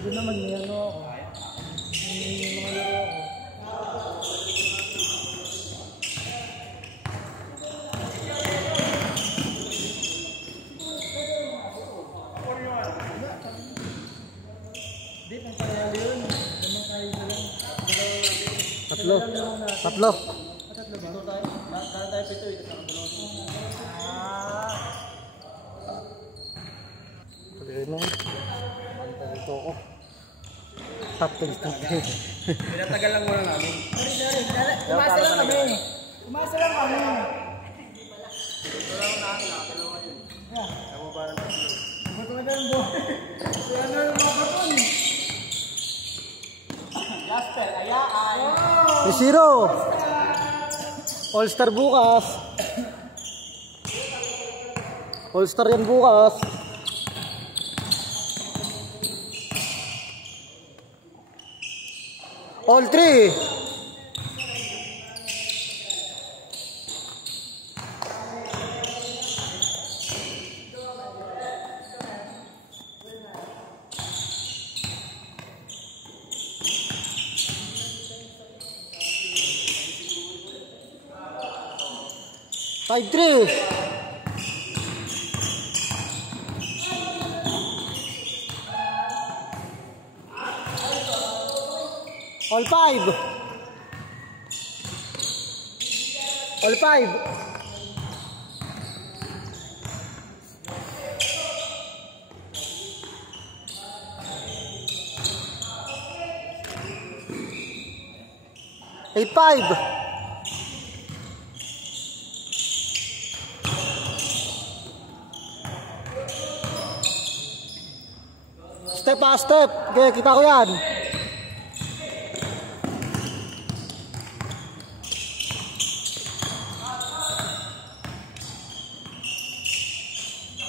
Doon naman may ano ako. May mga laro ako. Hindi, pang pangyali yun. Naman kayo sa lang. Tatlo. Tatlo ba? Tatlo tayo. Kaya tayo pito ito sa kabalo. Pagkakit na yun. Ito ako. Top 10 top 10. Pinatagal lang muna namin. Umasa lang kami. Umasa lang kami. Ito lang namin, nakakalawa yun. Ako ba na tatlo? Bato na tayo mo. Kaya na yung mga baton. Jasper, ayaan. 3-0. All-star bukas. All-star yan bukas. All 3. Five 3. All 5. All 5. Eight 5. Step by step. Okay, kita ko yan.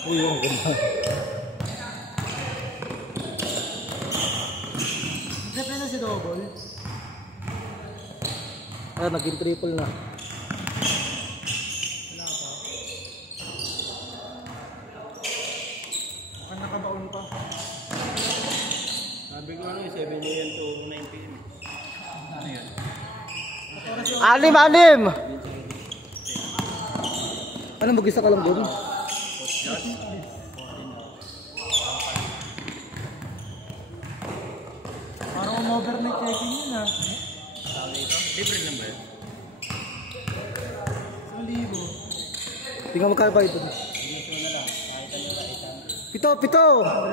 Uy, yung ganda. Step na si double. Ah, naging triple na. Wala pa. Baka nakabaon pa. Sabi ko ano, 7 AM to 9 PM. Ano yan? 6. Ano, mag-isa ka lang doon? Parang overnight checking yun ah. Sabi ito, libre lang ba yun? 1,000. Tingnan mo kaya ba ito? Ito na lang, kahit ano ba isang. 7.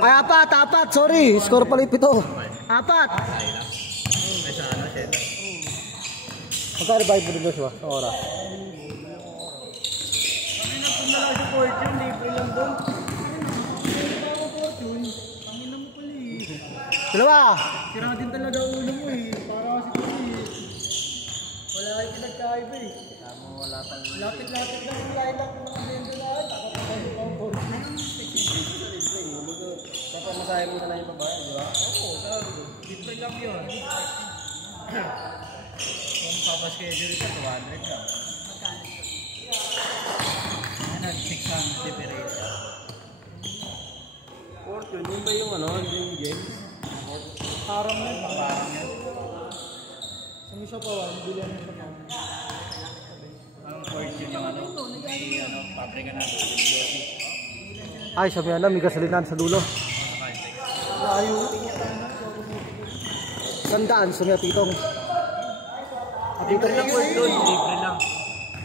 Ay, 4. Sorry, score pala 7. 4. May sa ano, 7. Magkano ba ito doon siya? Sa oras? Ano na kung nala si Fortune, libre lang doon. Ano na Fortune? Pangin na mo pala eh. Dalawa. Sira din talaga ulo mo eh. Para kasi ko eh. Wala kayo pinagkaiba eh. Wala pang Lapit-lapit lang yung lilac ng mga bendo na ay. Takapagay ko ang Fortune. papamasahe mo na lang yung babae, di ba? Oo, talaga. Libre lang yun. Kung papaschedule ka, 200 lang. Ano, 600 per rate. Fortune, yun ba yung ano, yung James? Parang yan. Parang yan. Sa Misha Pawan, bilang mo siya. Ang Fortune yung ano, may ano, pabrika na. Ay, sabi na, may gasolinan sa dulo. Layo. 100, sumiyapitong. Libre lang po doon, libre lang.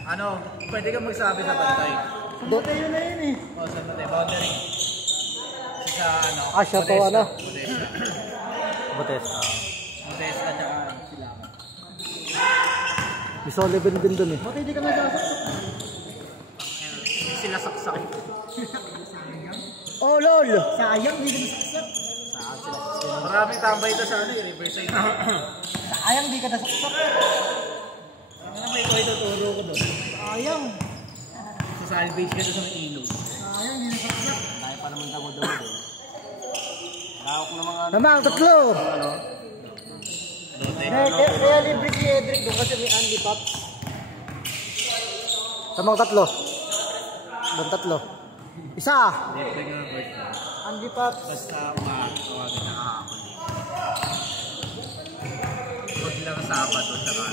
Ano, pwede ka magsabi sa bantay. Mateo na yun eh. O, sa bantay, boundary. Sa ano, Ah, siya to, ano? Modesta. Bates. Modesta, tsaka Silangan. May Sullivan din dun eh. Ba't hindi ka nasasaksak? Hindi sila saksak. Oh, lol! Sayang, hindi ka nasaksak. Saan sila? Maraming tambay ito sa ano, Riverside. Sayang, hindi ka nasaksak. Ano may ko ituturo ko doon? Sayang. Sa salvage ka doon sa may ilog. Sayang, hindi nasaksak. Tayo pa naman daw doon. Nakawak ng mga ano. Namang, 3! Ano? Kaya libre si Edric doon kasi may Andy Pops. Namang 3. Doon 3. Isa! Libre nga bird. Andy Pops. Basta umakawagan na kahapon eh. Sabado tsaka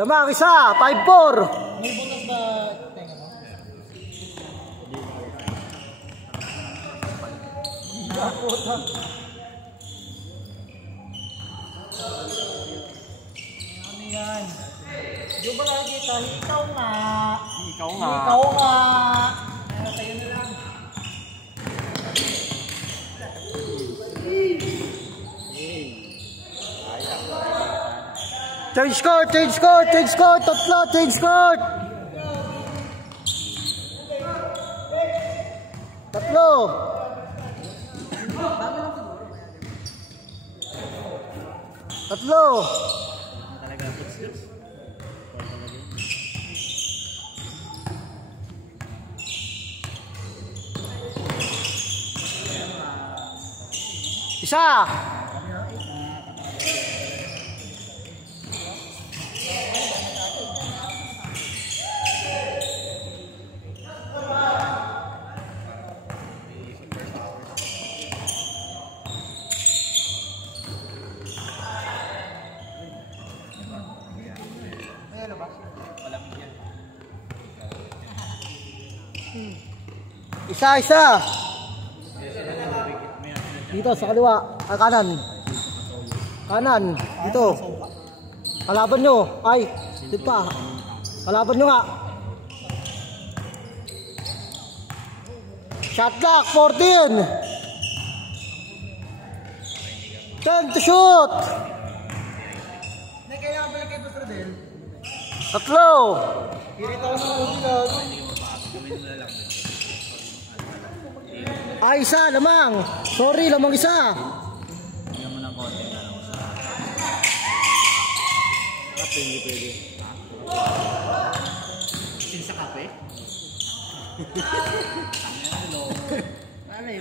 Lamang isa, 5-4. May butas ba tenga mo? Ano yan? Di ba nakikita? Ikaw nga. Ikaw nga. Ikaw nga. Tayo na lang. Change court, change court, change court. Tatlo, change court. Tatlo. Tatlo. Isa. Isa, isa. Dito sa kaliwa, kanan. Kanan, dito. Kalaban nyo. Ay, dito pa. Kalaban nyo nga. Shot clock, 14. 10 to shoot. Hindi, kailangan pala kay Boss Rodel. Tatlo. Kirita ko sa ulo. Ay, isa, lamang. Sorry, lamang isa. Tingnan mo ng konti na lang sa Pwede. Sin sa kape. Ano yun?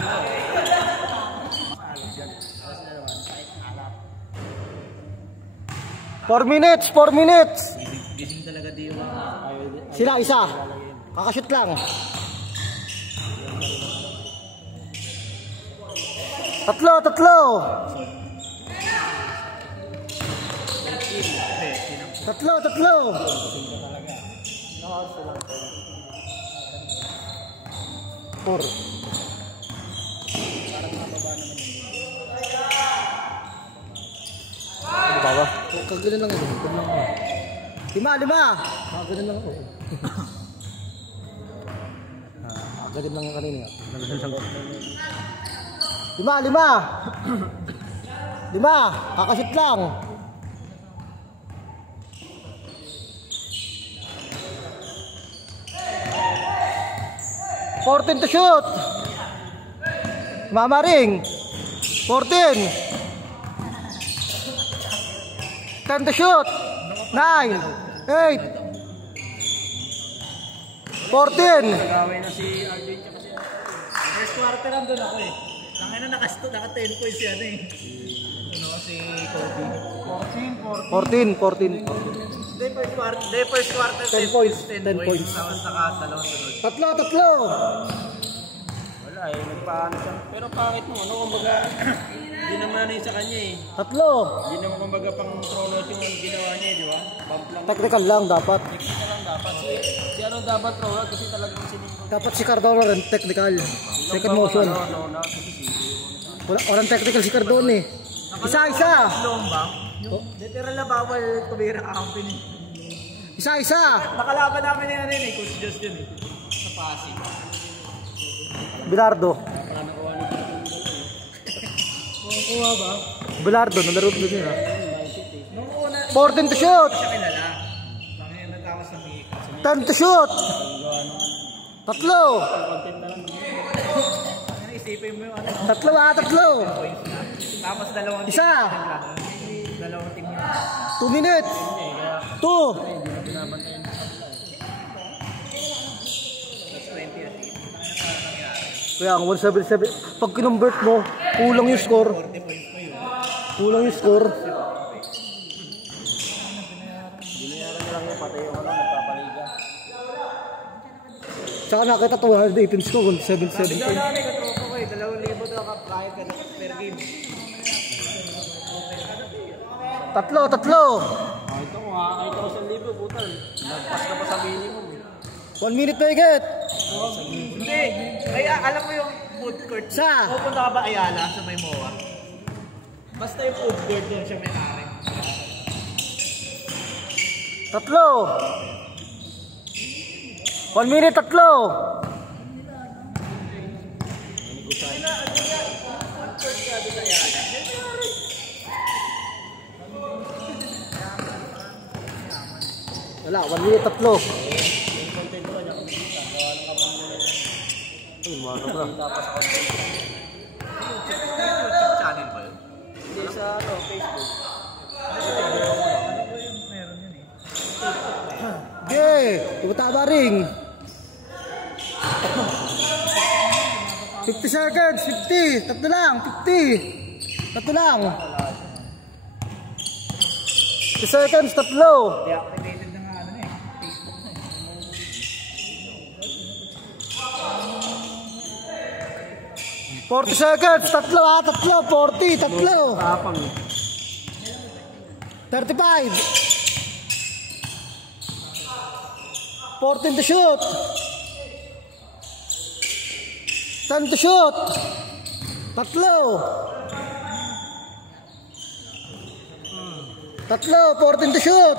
4 minutes, 4 minutes. Gising talaga di yung Sila, isa. Kakashoot lang. Tatlo, tatlo. Tatlo, tatlo. Four. Ano ba ba? Kagano lang yun. Lima, lima. Kagano lang ako. Kagano lang yung kanina. Lima, lima. Lima. Kakashoot lang. $14 to shoot. Mamaring. 14. 10 to shoot. 9. 8. 14. gawin na si RJ tsaka si first quarter andun ako eh. Tangina naka 10 points yan eh. Ano si Kobe? 14. First quarter 10 points. 10 points. Tapos saka dalawang sunod. Tatlo, tatlo. Wala eh, nagpaano siya. Pero pangit mo, ano kumbaga, hindi naman ano yun sa kanya eh. Tatlo. Hindi naman kumbaga pang throw-out yung ginawa niya eh, di ba? Bump lang. Technical lang dapat. Technical lang dapat. Si ano dapat throw-out kasi talagang siningkot. Dapat si Cardona rin technical. Second motion. No, Walang technical si Cardona eh. Isa, isa. Long ba? Yung literal na bawal tumira company. Isa, isa. Nakalaban namin yung ano yun eh, Coach Josh yun eh. Sa Pasig. Bilardo. Kukuha ba? Bilardo, nalaro doon yun. Nung una, 14 to shoot. siya kilala. Langin natawas sa Mika. 10 to shoot. Tatlo. Ano isipin mo yung ano? Tatlo ah, tatlo. Points na. Tapos dalawang team. Isa. Dalawang team yun. 2 minutes. 2. Tapos 20 at 8. Kaya ang 177. Pag kinumbert mo, kulang yung score. 40 points mo yun. Kulang yung score. Binayaran pati yung ano, nagpapaliga. Tsaka nakita 218 score, 77 Sabi points. na namin, katropa ko eh, 2,000 daw kahit per game. Tatlo. Ito mo ha, kahit 1,000 putal. Nagpas ka pa sa minimum eh. 1 minute na higit. Hindi, ay alam mo yung food court. Sa? Pupunta ka ba Ayala sa may MOA? Basta yung food court doon siya may ari. Tatlo. 1 minute, tatlo. Wala, 1 minute, tatlo. Ay, mga bro. Channel ba yun? Hindi sa ano, Facebook. Meron yun eh. Okay, tumutama ring. 50 seconds, 50. Tatlo lang, 50. Tatlo lang. 50 seconds, tatlo. Deactivated na nga ano eh. Facebook na eh. 40 seconds, tatlo ha, tatlo, 40, tatlo. Kapang. 35. 14 to shoot. 10 to shoot. Tatlo. Tatlo, 14 to shoot.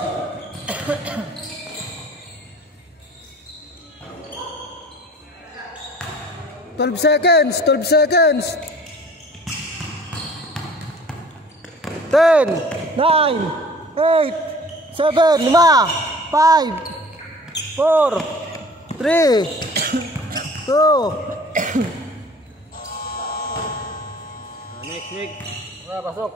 12 seconds, 12 seconds. 10, 9, 8, 7, 5, 4, 3, 2. Next. Pasok.